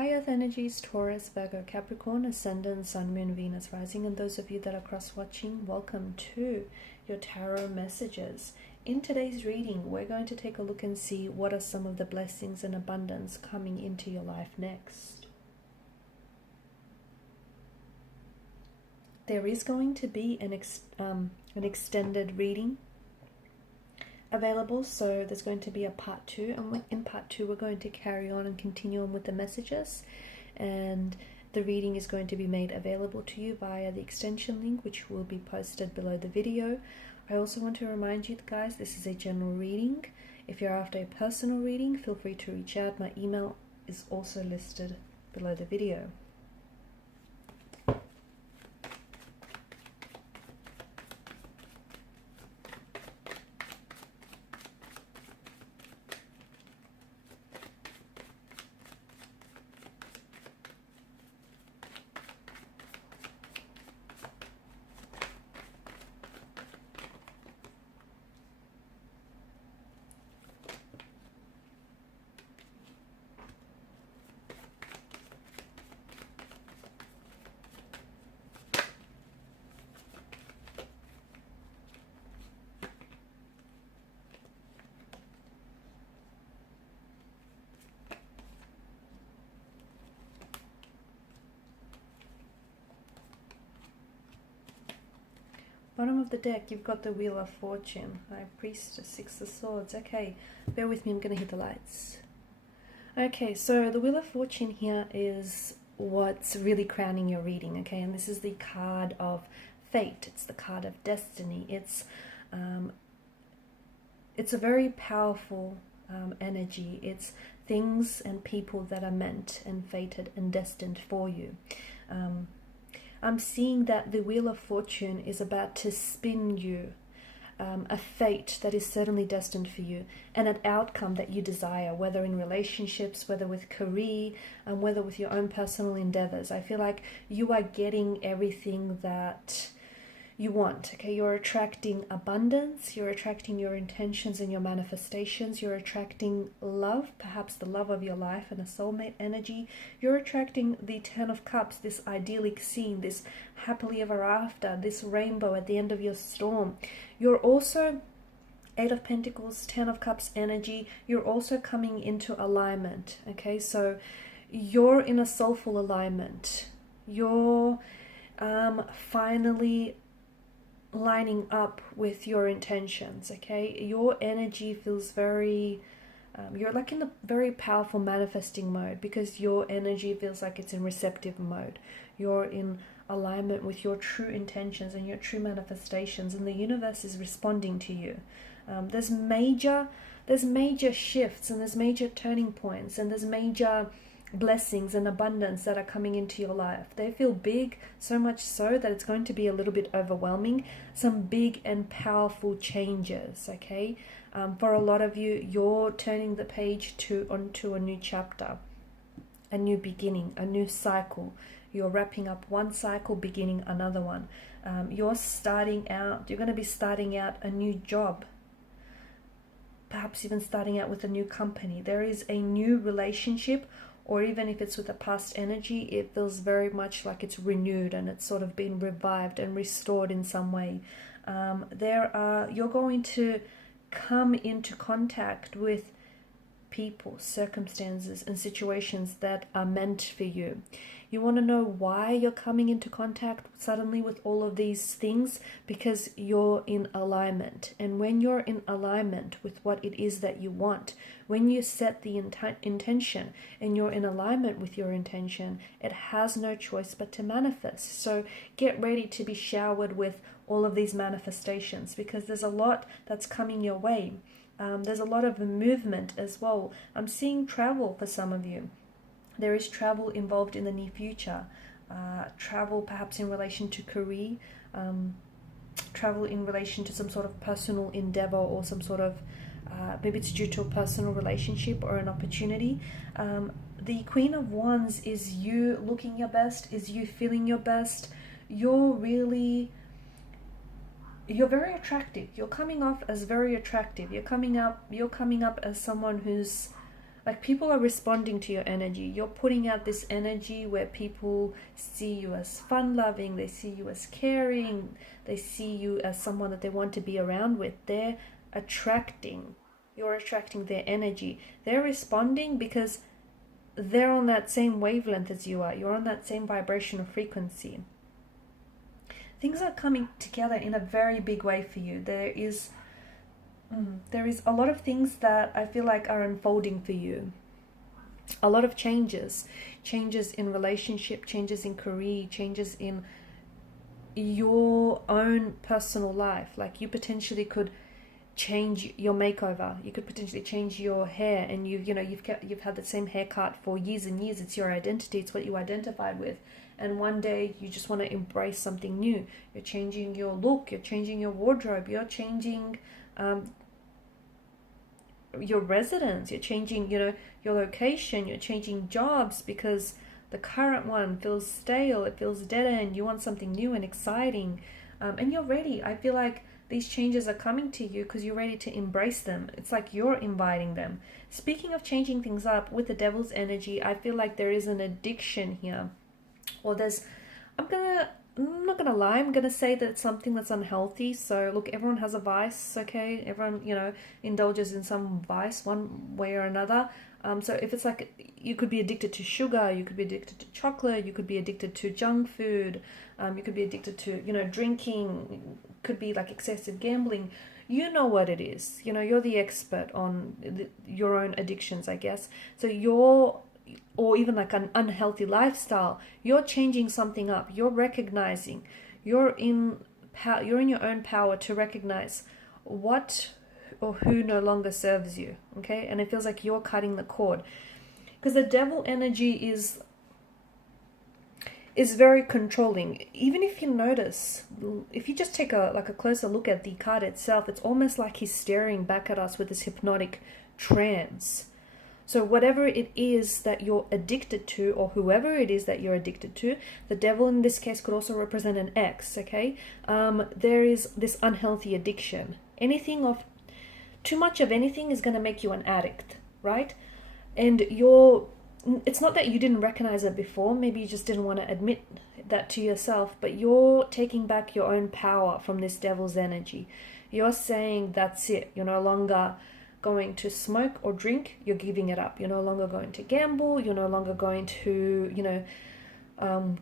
High Earth energies, Taurus, Virgo, Capricorn, Ascendant, Sun, Moon, Venus, Rising, and those of you that are cross-watching, welcome to your tarot messages. In today's reading, we're going to take a look and see what are some of the blessings and abundance coming into your life next. There is going to be an extended reading available, so there's going to be a part 2, and in part 2 we're going to carry on and continue on with the messages, and the reading is going to be made available to you via the extension link, which will be posted below the video. I also want to remind you guys, this is a general reading. If you're after a personal reading, feel free to reach out. My email is also listed below the video. Bottom of the deck, you've got the Wheel of Fortune, High Priestess, Six of Swords. Okay, bear with me, I'm going to hit the lights. Okay, so the Wheel of Fortune here is what's really crowning your reading, okay? And this is the card of fate. It's the card of destiny. It's a very powerful energy. It's things and people that are meant and fated and destined for you. I'm seeing that the Wheel of Fortune is about to spin you a fate that is certainly destined for you, and an outcome that you desire, whether in relationships, whether with career, and whether with your own personal endeavors. I feel like you are getting everything that you want, okay? You're attracting abundance, you're attracting your intentions and your manifestations, you're attracting love, perhaps the love of your life and a soulmate energy. You're attracting the Ten of Cups, this idyllic scene, this happily ever after, this rainbow at the end of your storm. You're also Eight of Pentacles, Ten of Cups energy. You're also coming into alignment, okay? So you're in a soulful alignment. You're finally lining up with your intentions, okay? Your energy feels very you're like in a very powerful manifesting mode, because your energy feels like it's in receptive mode. You're in alignment with your true intentions and your true manifestations, and the universe is responding to you. There's major shifts, and there's major turning points, and there's major blessings and abundance that are coming into your life. They feel big, so much so that it's going to be a little bit overwhelming. Some big and powerful changes, okay? For a lot of you, you're turning the page onto a new chapter, a new beginning, a new cycle. You're wrapping up one cycle, beginning another one. You're going to be starting out a new job, perhaps even starting out with a new company. There is a new relationship, or even if it's with a past energy, it feels very much like it's renewed and it's sort of been revived and restored in some way. You're going to come into contact with people, circumstances, and situations that are meant for you. You want to know why you're coming into contact suddenly with all of these things? Because you're in alignment. And when you're in alignment with what it is that you want, when you set the intention and you're in alignment with your intention, it has no choice but to manifest. So get ready to be showered with all of these manifestations, because there's a lot that's coming your way. There's a lot of movement as well. I'm seeing travel for some of you. There is travel involved in the near future. Travel perhaps in relation to career, travel in relation to some sort of personal endeavor, or some sort of, maybe it's due to a personal relationship or an opportunity. The Queen of Wands is you looking your best, is you feeling your best. You're very attractive. You're coming off as very attractive. You're coming up as someone who's Like people are responding to your energy. You're putting out this energy where people see you as fun-loving, they see you as caring, they see you as someone that they want to be around with. They're attracting, you're attracting their energy. They're responding because they're on that same wavelength as you are. You're on that same vibrational frequency. Things are coming together in a very big way for you. There is a lot of things that I feel like are unfolding for you. A lot of changes in relationship, changes in career, changes in your own personal life. Like you potentially could change your makeover. You could potentially change your hair, and you've had the same haircut for years and years. It's your identity. It's what you identified with. And one day you just want to embrace something new. You're changing your look. You're changing your wardrobe. You're changing your residence. You're changing, your location. You're changing jobs because the current one feels stale. It feels dead end. You want something new and exciting, and you're ready. I feel like these changes are coming to you because you're ready to embrace them. It's like you're inviting them. Speaking of changing things up with the devil's energy, I feel like there is an addiction here. Or I'm not gonna lie, I'm gonna say that it's something that's unhealthy. So look, everyone has a vice, okay? Everyone, indulges in some vice one way or another. So if it's like, you could be addicted to sugar, you could be addicted to chocolate, you could be addicted to junk food, you could be addicted to, drinking, could be like excessive gambling. You know what it is. You're the expert on your own addictions, I guess. So or even like an unhealthy lifestyle, you're changing something up. You're recognizing, you're in your own power to recognize what or who no longer serves you, okay? And it feels like you're cutting the cord, because the devil energy is very controlling. Even if you notice, if you just take a closer look at the card itself, it's almost like he's staring back at us with this hypnotic trance. So whatever it is that you're addicted to, or whoever it is that you're addicted to, the devil in this case could also represent an ex, okay? There is this unhealthy addiction. Too much of anything is going to make you an addict, right? And it's not that you didn't recognize it before, maybe you just didn't want to admit that to yourself, but you're taking back your own power from this devil's energy. You're saying that's it. You're no longer going to smoke or drink, you're giving it up. You're no longer going to gamble, you're no longer going to,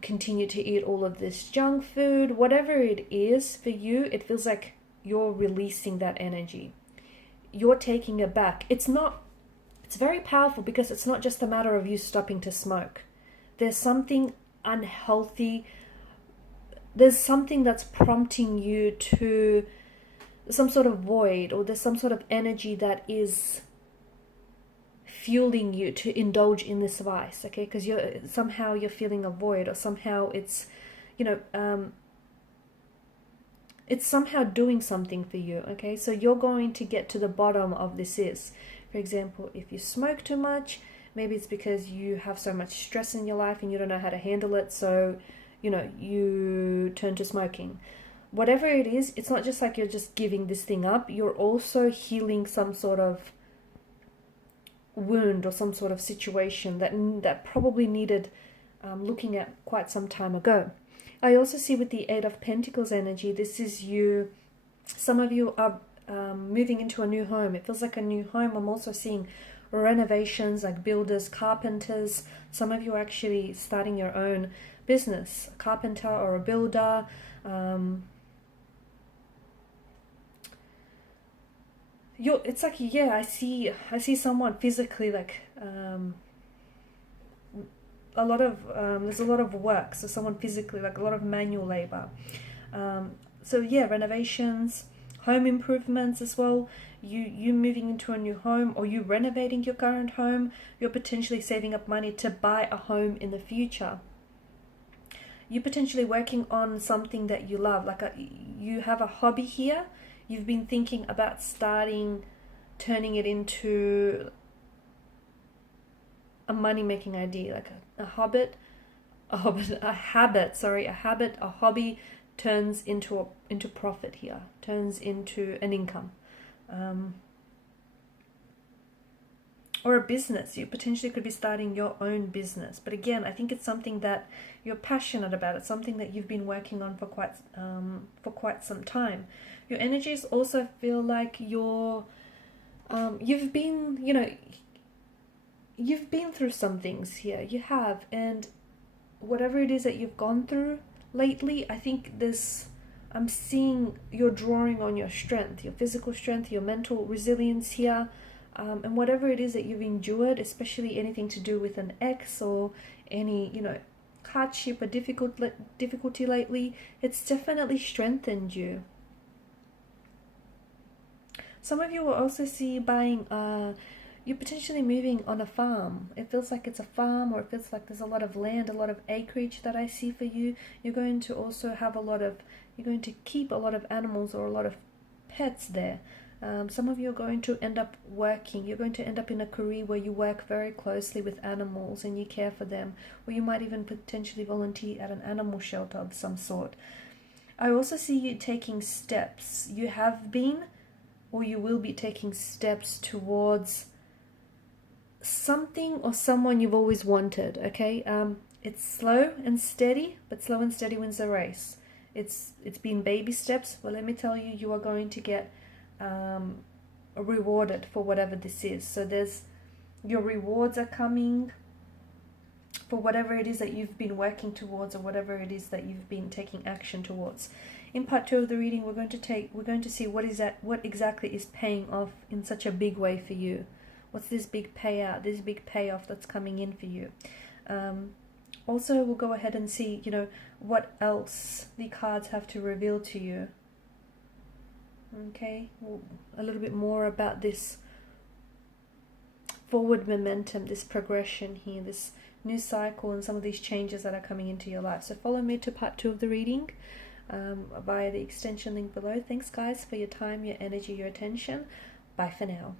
continue to eat all of this junk food. Whatever it is for you, it feels like you're releasing that energy. You're taking it back. It's very powerful because it's not just a matter of you stopping to smoke. There's something unhealthy. There's something that's prompting you to some sort of void, or there's some sort of energy that is fueling you to indulge in this vice, okay? Because you're feeling a void, or somehow it's somehow doing something for you, okay? So you're going to get to the bottom of this. For example, if you smoke too much, maybe it's because you have so much stress in your life and you don't know how to handle it, so you turn to smoking. Whatever it is, it's not just like you're just giving this thing up. You're also healing some sort of wound or some sort of situation that probably needed looking at quite some time ago. I also see with the Eight of Pentacles energy, this is you. Some of you are moving into a new home. It feels like a new home. I'm also seeing renovations, like builders, carpenters. Some of you are actually starting your own business, a carpenter or a builder. It's like, yeah, I see someone physically, like there's a lot of work, so someone physically, like a lot of manual labor. So yeah, renovations, home improvements as well. You moving into a new home, or you renovating your current home. You're potentially saving up money to buy a home in the future. You're potentially working on something that you love, you have a hobby here. You've been thinking about turning it into a money-making idea, like a hobby turns into profit here, turns into an income. or a business. You potentially could be starting your own business. But again, I think it's something that you're passionate about. It's something that you've been working on for quite some time. Your energies also feel like you've been, you've been through some things here. You have, and whatever it is that you've gone through lately, I think I'm seeing you're drawing on your strength, your physical strength, your mental resilience here. And whatever it is that you've endured, especially anything to do with an ex or any, hardship or difficulty lately, it's definitely strengthened you. Some of you will also see you buying, you're potentially moving on a farm. It feels like it's a farm, or it feels like there's a lot of land, a lot of acreage that I see for you. You're going to also have you're going to keep a lot of animals or a lot of pets there. Some of you are going to end up working. You're going to end up in a career where you work very closely with animals and you care for them, or you might even potentially volunteer at an animal shelter of some sort. I also see you taking steps. You have been, or you will be taking steps towards something or someone you've always wanted, okay? It's slow and steady, but slow and steady wins the race. It's been baby steps, but let me tell you, you are going to get rewarded for whatever this is. So your rewards are coming for whatever it is that you've been working towards, or whatever it is that you've been taking action towards. In part 2 of the reading, we're going to see what exactly is paying off in such a big way for you. What's this big payout, this big payoff that's coming in for you? Also, we'll go ahead and see, what else the cards have to reveal to you. Okay, well, a little bit more about this forward momentum, this progression here, this new cycle, and some of these changes that are coming into your life. So follow me to part 2 of the reading via the extension link below. Thanks guys for your time, your energy, your attention. Bye for now.